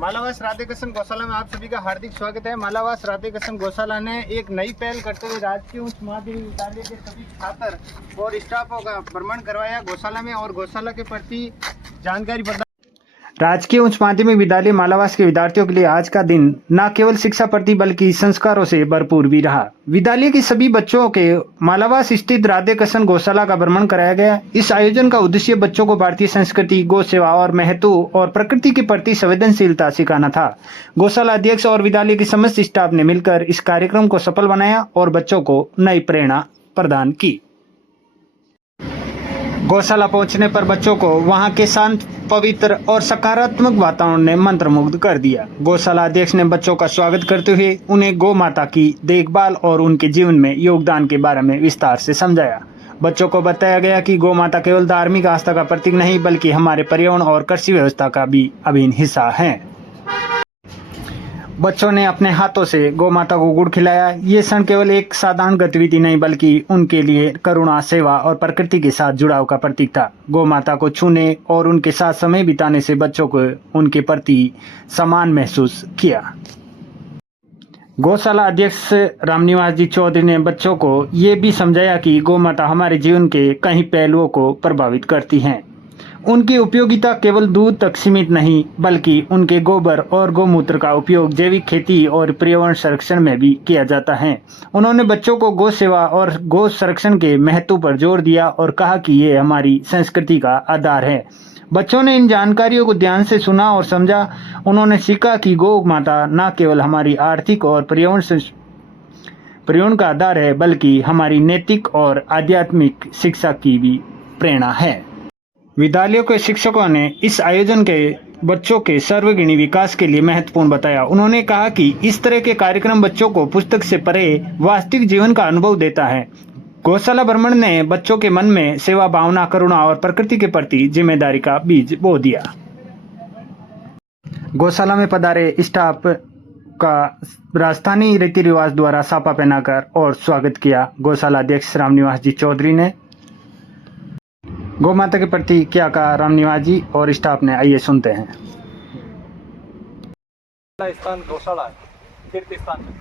मालावास राधे कृष्ण गौशाला में आप सभी का हार्दिक स्वागत है। मालावास राधे कृष्ण गौशाला ने एक नई पहल करते हुए राजकीय उच्च माध्यमिक विद्यालय के सभी छात्र और स्टाफों का भ्रमण करवाया गौशाला में और गौशाला के प्रति जानकारी प्रदान। राजकीय उच्च माध्यमिक विद्यालय मालावास के विद्यार्थियों के लिए आज का दिन न केवल शिक्षा प्रति बल्कि संस्कारों से भरपूर भी रहा। विद्यालय के सभी बच्चों के मालावास स्थित राधे कृष्ण गौशाला का भ्रमण कराया गया। इस आयोजन का उद्देश्य बच्चों को भारतीय संस्कृति, गौ सेवा और महत्व और प्रकृति के प्रति संवेदनशीलता सिखाना था। गौशाला अध्यक्ष और विद्यालय के समस्त स्टाफ ने मिलकर इस कार्यक्रम को सफल बनाया और बच्चों को नई प्रेरणा प्रदान की। गौशाला पहुंचने पर बच्चों को वहां के शांत, पवित्र और सकारात्मक वातावरण ने मंत्रमुग्ध कर दिया। गौशाला अध्यक्ष ने बच्चों का स्वागत करते हुए उन्हें गौ माता की देखभाल और उनके जीवन में योगदान के बारे में विस्तार से समझाया। बच्चों को बताया गया कि गौ माता केवल धार्मिक आस्था का प्रतीक नहीं बल्कि हमारे पर्यावरण और कृषि व्यवस्था का भी अभिन्न हिस्सा है। बच्चों ने अपने हाथों से गौ माता को गुड़ खिलाया। ये क्षण केवल एक साधारण गतिविधि नहीं बल्कि उनके लिए करुणा, सेवा और प्रकृति के साथ जुड़ाव का प्रतीक था। गौ माता को छूने और उनके साथ समय बिताने से बच्चों को उनके प्रति सम्मान महसूस किया। गौशाला अध्यक्ष रामनिवास जी चौधरी ने बच्चों को ये भी समझाया कि गौ माता हमारे जीवन के कई पहलुओं को प्रभावित करती हैं। उनकी उपयोगिता केवल दूध तक सीमित नहीं बल्कि उनके गोबर और गौमूत्र का उपयोग जैविक खेती और पर्यावरण संरक्षण में भी किया जाता है। उन्होंने बच्चों को गौ सेवा और गौ संरक्षण के महत्व पर जोर दिया और कहा कि ये हमारी संस्कृति का आधार है। बच्चों ने इन जानकारियों को ध्यान से सुना और समझा। उन्होंने सीखा कि गौ माता न केवल हमारी आर्थिक और पर्यावरण का आधार है बल्कि हमारी नैतिक और आध्यात्मिक शिक्षा की भी प्रेरणा है। विद्यालयों के शिक्षकों ने इस आयोजन के बच्चों के सर्वांगीण विकास के लिए महत्वपूर्ण बताया। उन्होंने कहा कि इस तरह के कार्यक्रम बच्चों को पुस्तक से परे वास्तविक जीवन का अनुभव देता है। गौशाला भ्रमण ने बच्चों के मन में सेवा भावना, करुणा और प्रकृति के प्रति जिम्मेदारी का बीज बो दिया। गौशाला में पधारे स्टाफ का राजस्थानी रीति रिवाज द्वारा साफा पहनाकर और स्वागत किया। गौशाला अध्यक्ष रामनिवास जी चौधरी ने गौ माता के प्रति क्या कहा रामनिवास जी और स्टाफ ने, आइए सुनते हैं। स्थान गौशाला है, तीर्थ स्थान है।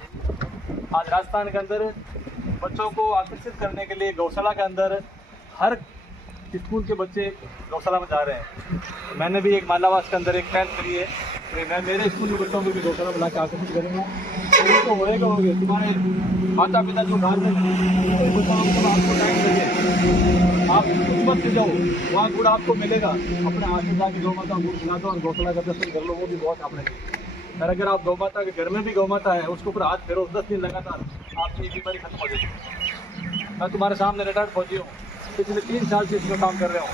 आज राजस्थान के अंदर बच्चों को आकर्षित करने के लिए गौशाला के अंदर हर स्कूल के बच्चे गौशाला में जा रहे हैं। मैंने भी एक मालावास के अंदर एक पहल करी है। मैं मेरे स्कूल के बच्चों को भी गौशाला बुला के आकर्षित करूँगा। तो होएगा तुम्हारे माता पिता जो घर में आपको टाइम लगे, आप मत जाओ, वहाँ गुड़ आपको मिलेगा। अपने हाथ से जाके गौ माता गुड़ खिला दो और गौशाला का दर्शन कर लो, वो भी बहुत आपने। और अगर आप गौ माता के घर में भी गौ माता है उसके ऊपर हाथ फेरो 10 दिन लगातार, आपकी बीमारी खत्म हो जाएगी। मैं तुम्हारे सामने रिटायर्ड फौजी हूँ, पिछले 3 साल से इसमें काम कर रहा हूँ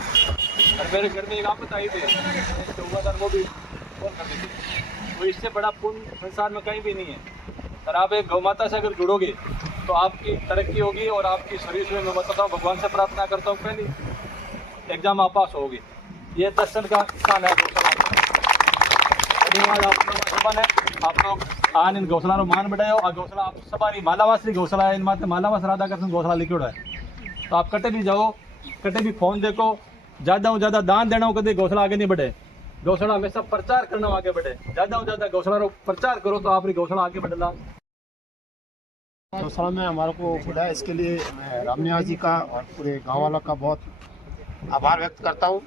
और मेरे घर में एक आपत आई थी, वो भी फोन कर दी। तो इससे बड़ा पुण्य संसार में कहीं भी नहीं है। और आप एक गौ माता से अगर जुड़ोगे तो आपकी तरक्की होगी और आपकी सर्विस में मैं बताता हूँ, भगवान से प्रार्थना करता हूँ पहले एग्जाम आप पास होगी। ये दर्शन का स्थान है गौशाला। धन्यवाद आप लोग आन इन गौशाला मान बढ़ाओ और गौशाला आप सवारी मालावास की गौशाला है, इन माते मालावास राधा कृष्ण गौशाला लिखा है। तो आप कटे भी जाओ, कटे भी फोन देखो, ज़्यादा दान देना हो, कभी गौशाला आगे नहीं बढ़े। गौशाला हमेशा प्रचार करना आगे बढ़े, ज़्यादा गौशाला प्रचार करो तो आपकी गौशाला आगे बढ़ेगा। गौशाला में हमारे को बुलाया, इसके लिए मैं रामनिवास जी का और पूरे गांव वालों का बहुत आभार व्यक्त करता हूँ।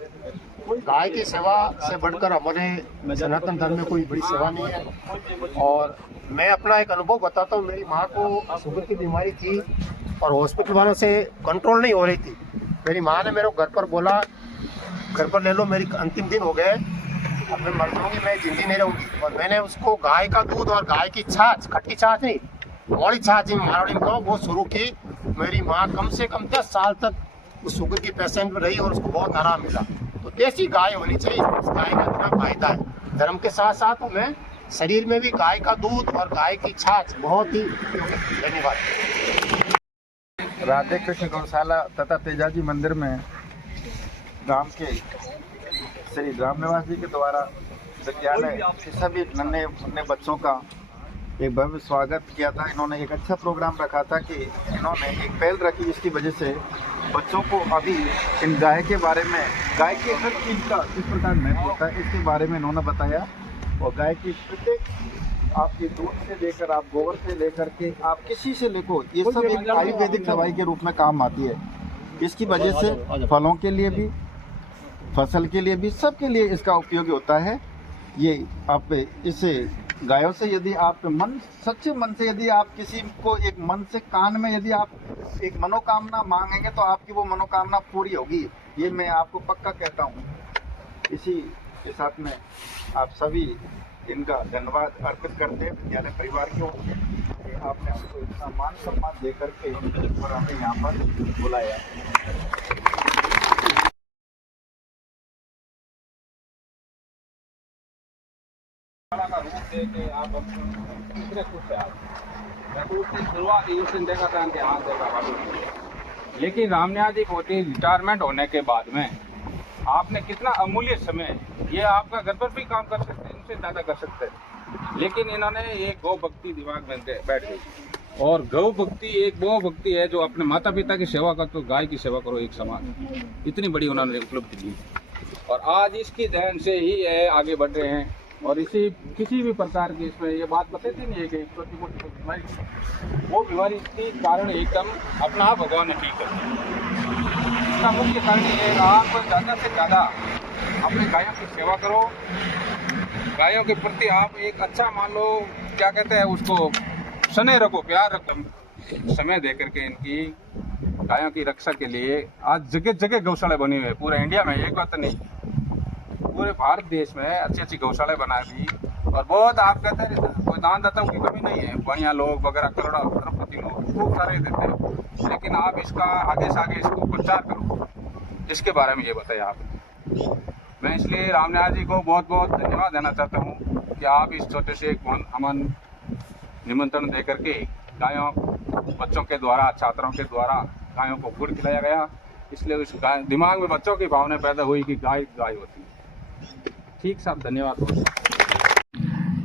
गाय की सेवा से बढ़कर हमारे सनातन धर्म में कोई बड़ी सेवा नहीं है। और मैं अपना एक अनुभव बताता हूँ। मेरी माँ को शुगर की बीमारी थी और हॉस्पिटल वालों से कंट्रोल नहीं हो रही थी। मेरी माँ ने मेरे को घर पर बोला, घर पर ले लो, मेरी अंतिम दिन हो गए, अब मैं मर जाऊँगी, मैं जिंदी नहीं रहूँगी। और मैंने उसको गाय का दूध और गाय की छाछ, खट्टी छाछ नहीं, बड़ी छाछ मारवाड़ी में वो शुरू की। मेरी माँ कम से कम 10 साल तक उस शुगर की पेशेंट में रही और उसको बहुत आराम मिला। तो देसी गाय होनी चाहिए, इस गाय का इतना फायदा है। धर्म के साथ साथ हमें शरीर में भी गाय का दूध और गाय की छाछ बहुत ही उपयोगी। धन्यवाद। राधे कृष्ण गौशाला तथा तेजाजी मंदिर में गांव के श्री रामनिवास जी के द्वारा विद्यालय के सभी नन्हे मुन्ने बच्चों का एक भव्य स्वागत किया था। इन्होंने एक अच्छा प्रोग्राम रखा था कि इन्होंने एक पहल रखी जिसकी वजह से बच्चों को अभी इन गाय के बारे में, गाय के हर चीज़ का किस प्रकार महत्व होता है इसके बारे में इन्होंने बताया। और गाय की प्रत्येक आपके दूध से लेकर आप गोबर से लेकर के आप किसी से लेको, ये सब एक आयुर्वेदिक दवाई के रूप में काम आती है। इसकी वजह से फलों के लिए भी, फसल के लिए भी, सबके लिए इसका उपयोगी होता है। ये आप इसे गायों से यदि आप मन, सच्चे मन से यदि आप किसी को एक मन से कान में यदि आप एक मनोकामना मांगेंगे तो आपकी वो मनोकामना पूरी होगी, ये मैं आपको पक्का कहता हूँ। इसी के साथ में आप सभी इनका धन्यवाद अर्पित करते हैं विद्यालय परिवार की ओर से कि आपने हमको इतना मान सम्मान दे करके और हमें यहाँ पर बुलाया। का रूप दे के आप कितने खुश हैं आप। मैं तो उसकी शुरुआत ही उस दिन देखा था इनके हाथ देखा वाली। लेकिन रामनिया जी को रिटायरमेंट होने के बाद में आपने कितना अमूल्य समय, ये आपका घर पर भी काम कर सकते हैं, इनसे ज़्यादा कर सकते हैं, लेकिन इन्होंने एक गौ भक्ति दिमाग में बैठ गई। और गौ भक्ति एक वो भक्ति है जो अपने माता पिता की सेवा करो तो गाय की सेवा करो एक समान, इतनी बड़ी उन्होंने उपलब्धि दी। और आज इसकी देन से ही है आगे बढ़ रहे हैं। और इसी किसी भी प्रकार की इसमें ये बात बताती नहीं है कि छोटी मोटी बीमारी, वो बीमारी के कारण एकदम अपना आप भगवान ने ठीक कर दिया। इसका मुख्य कारण ये है आप ज़्यादा से ज़्यादा अपने गायों की सेवा करो, गायों के प्रति आप एक अच्छा मान लो, क्या कहते हैं उसको, स्नेह रखो, प्यार रखो, समय दे करके इनकी गायों की रक्षा के लिए आज जगह जगह गौशाला बनी हुई है। पूरे इंडिया में, एक बात नहीं, पूरे भारत देश में अच्छी अच्छी गौशाला बनाई भी। और बहुत आप कहते हैं कोई दानदाताओं की कमी नहीं है, बढ़िया लोग वगैरह करोड़ों अरबपति लोग खूब सारे देते हैं, लेकिन आप इसका आगे से आगे इसको प्रचार करो, इसके बारे में ये बताइए आप। मैं इसलिए रामनिया जी को बहुत बहुत धन्यवाद देना चाहता हूँ कि आप इस छोटे से एक अमन निमंत्रण दे करके गायों, बच्चों के द्वारा, छात्रों के द्वारा गायों को गुड़ खिलाया गया, इसलिए उस गाय दिमाग में बच्चों की भावना पैदा हुई कि गाय गाय होती है। ठीक साहब, धन्यवाद।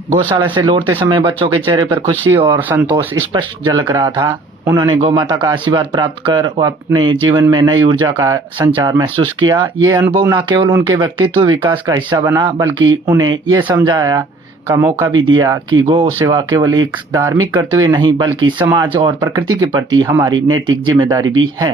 गौशाला से लौटते समय बच्चों के चेहरे पर खुशी और संतोष स्पष्ट झलक रहा था। उन्होंने गौ माता का आशीर्वाद प्राप्त कर और अपने जीवन में नई ऊर्जा का संचार महसूस किया। ये अनुभव न केवल उनके व्यक्तित्व विकास का हिस्सा बना, बल्कि उन्हें ये समझाया का मौका भी दिया कि गौ सेवा केवल एक धार्मिक कर्तव्य नहीं, बल्कि समाज और प्रकृति के प्रति हमारी नैतिक जिम्मेदारी भी है।